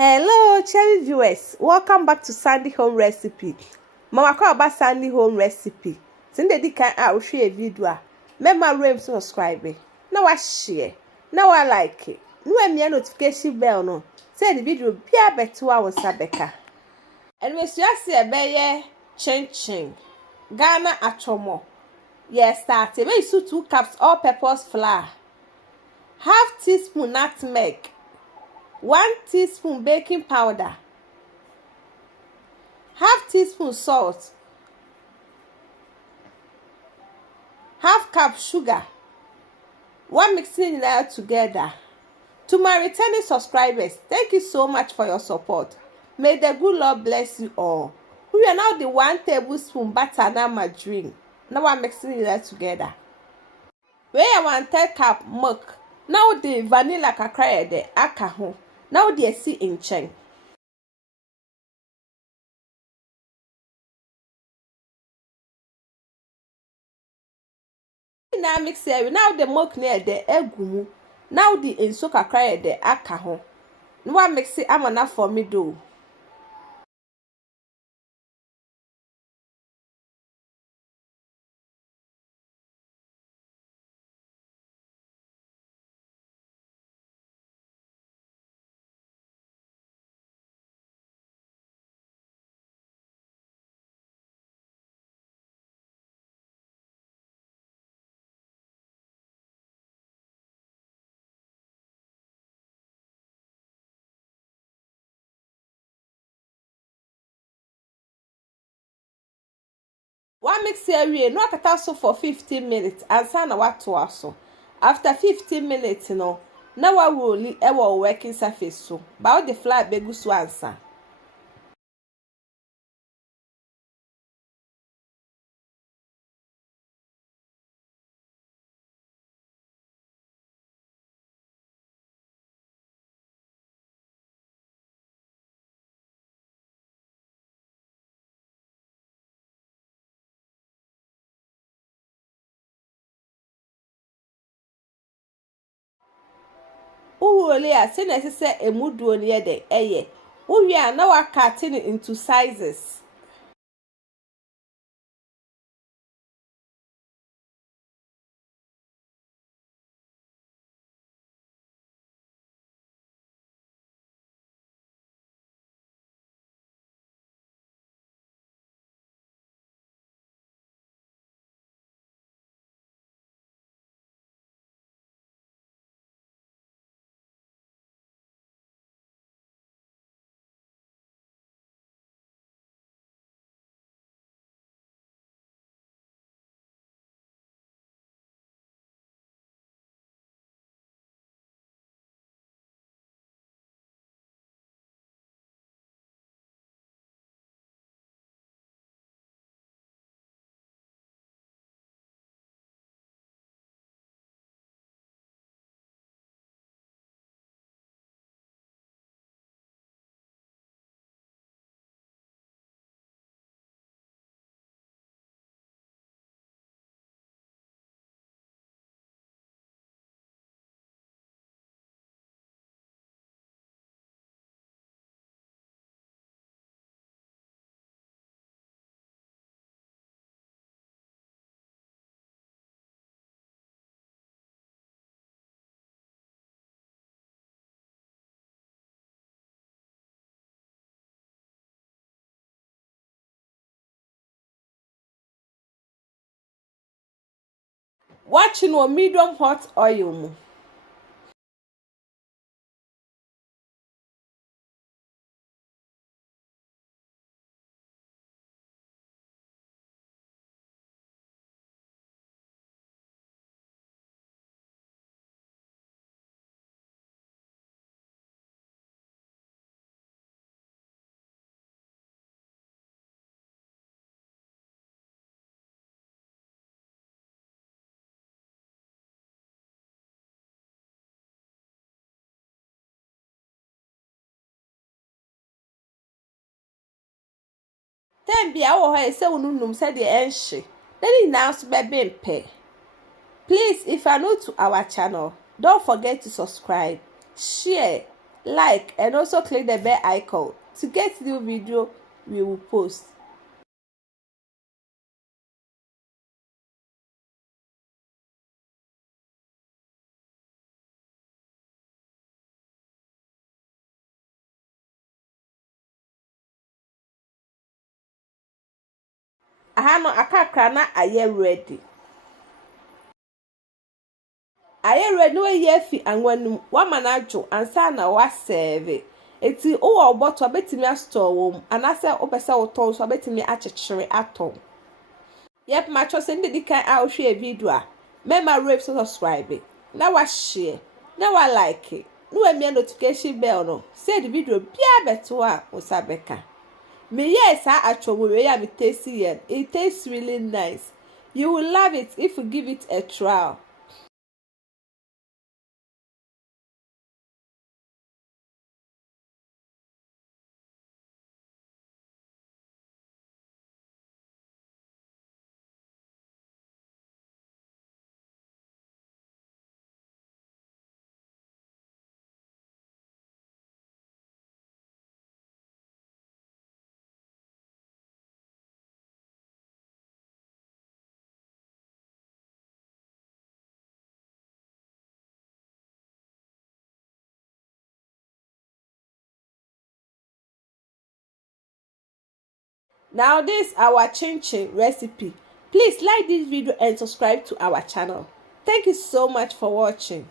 Hello, cherry viewers. Welcome back to Sandy Home Recipe. Mama call about Sandy Home Recipe. Send the can out share a video. Remember to subscribe. Now I share. Now I like it. No me notification bell no. Say the video be a better 2 hours Sabeka. And we just see a baye chinchin. Ghana Achomo. Yes, started. We use 2 cups all-purpose flour. Half teaspoon nutmeg. 1 teaspoon baking powder, half teaspoon salt, half cup sugar. One mixing it all together. To my returning subscribers, thank you so much for your support. May the good Lord bless you all. We are now the 1 tablespoon butter and margarine. Now I'm mixing it all together. We are 1/3 cup milk. Now the vanilla kakra de aka ho. Now the see in chain. Now mix it. Now the milk near the egg. Now the inso kakra de aka ho. Now mix it amana for me do. One mix area no akata so for 15 minutes and sana watu aso. After 15 minutes no, na wa roll e wo working surface so. Ba the flour begu so ansa. Uwole a se na sese emuduo ne de eye. Uwie a na wa cut it into sizes. Watching or medium hot oil mu. Then be our hair say unum said the enche. Then it now to be pay. Please, if you are new to our channel, don't forget to subscribe, share, like, and also click the bell icon to get new video we will post. Aha no akakra na ayɛ ready. Ayɛ ready no yɛ afi anwa no mu. Wama na adwo ansa na wa serve. Eti wo bottle betimi astore wo mu. Anase wo pese wo ton so betimi akyekyere aton. Yep, ma cho send di kan a wo hwe video a. Remember rave so subscribe. Na wa share. Na wa like. No we me notification bell no. Say the video bia beto a wo sabeka. Me yes, I actually we have it tasty yet. It tastes really nice. You will love it if you give it a trial. Now this our chinchin recipe. Please like this video and subscribe to our channel. Thank you so much for watching.